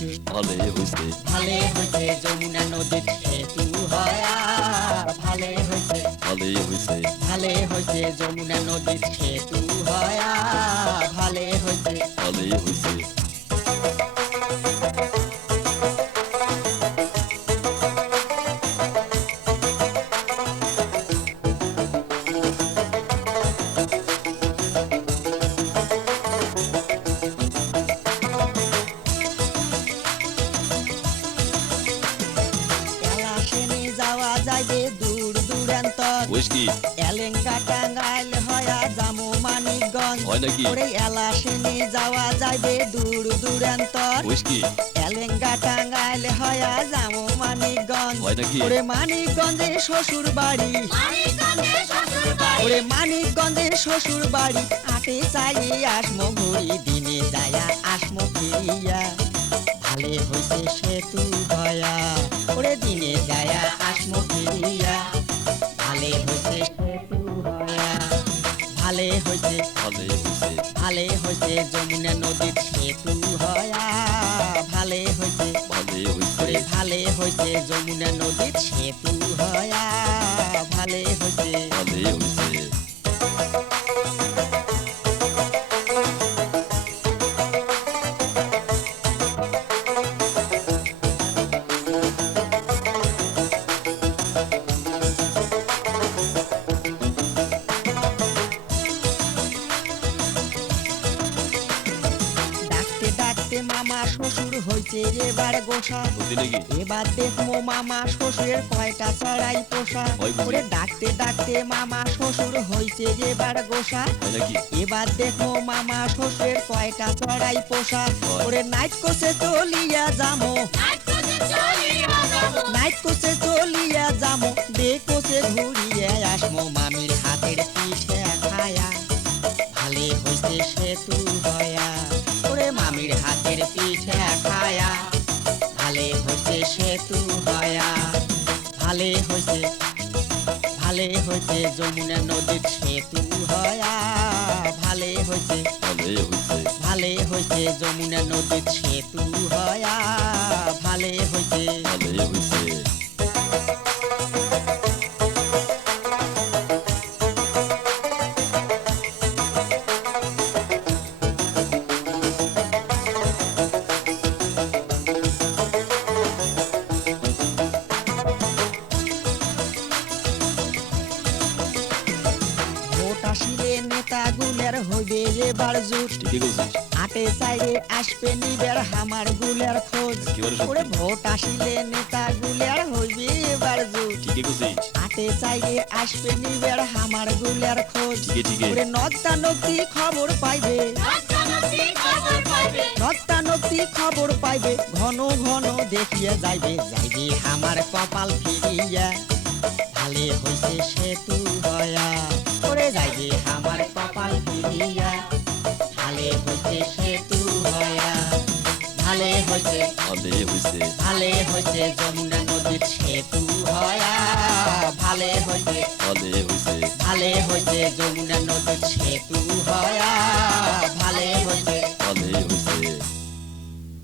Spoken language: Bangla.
হইছে ভালে হইছে ভালে হইছে যমুনা নদীর সেতু হয়া ভালে হইছে ভালে হইছে ভালে হইছে যমুনা নদীর সেতু হয়া ভালে হইছে ভালে হইছে এলাসেনে যাওয়া যাইবে দূর দূরান্তর কইস কি এলেঙ্গা টাঙ্গাইল হয়া জামু মানিকগঞ্জ হয় নাকি? ওরে এলাসেনে যাওয়া যাইবে দূর দূরান্তর কইস কি এলেঙ্গা টাঙ্গাইল হয়া জামু মানিকগঞ্জ হয় নাকি? ওরে মানিকগঞ্জে শ্বশুর বাড়ি ওরে মানিকগঞ্জে শ্বশুর বাড়ি আটে চাই আসমো ঘুরি দিনে যায়া আসমো ফিরিয়া ভালে হইছে সেতু ভয়া ওরে দিনে যায়া আসমো ফিরিয়া ভালে হইছে সেতু ভয়া ভালে হইছে ভালে হইছে ভালে হইছে যমুনা নদীর সেতু হয়া ভালে হইছে ভালে হইছে ওরে ভালে হইছে যমুনা নদীর সেতু হয়া ভালে হইছে ভালে হইছে ডাকতে ডাকতে মামা শ্বশুর হইছে এবার গোসা সত্যি নাকি এবার দেখবো মামা শ্বশুরের কয়টা চড়াই পোষা হয় বুঝি? ওরে ডাকতে ডাকতে মামা শ্বশুর হইছে এবার গোসা হয় নাকি এবার দেখবো মামা শ্বশুরের কয়টা চড়াই পোষা হয়। ওরে নাইট কোসে চলিয়া যামো নাইট কোসে চলিয়া যামো ডে কোসে ঘুরিয়ে আসমো মামির হাতের পিঠে খায়া ভালে হইছে সেতু হয়া ওরে মামির হাতের পিঠে খায়া ভালে হইছে সেতু হয়া ভালে হইছে ভালে হইছে যমুনা নদীর সেতু হয়া ভালে হইছে ভালে হইছে ভালে হইছে যমুনা নদীর সেতু হয়া ভালে হইছে ভালে হইছে ভোট আসিলে নেতাগুলের হইবে এবার জুট ঠিকই কইছিস আটে চাইরে আসবে নিবের হামার গুলের খোঁজ একেবারে সত্যি। ওরে ভোট আসিলে নেতাগুলের হইবে এবার জুট ঠিকই কইছিস আটে চাইরে আসবে নিবের হামার গুলের খোঁজ ঠিকই ঠিকই ওরে নদ্দা নদী খবর পাইবে নদ্দা নদী খবর পাইবে ঘন ঘন দেখিয়ে যাইবে যাইবে আমার কপাল ফিরিয়া ভালে হইছে সেতু হয়া ওরে যাইবে আমার কপাল ফিরিয়া ভালে হইছে সেতু হয়া ভালে হইছে ভালে হইছে ভালে হইছে যমুনা নদীর সেতু হয়া ভালে হইছে ভালে হইছে ভালে হইছে যমুনা নদীর সেতু হয়া ভালে হইছে ভালে হইছে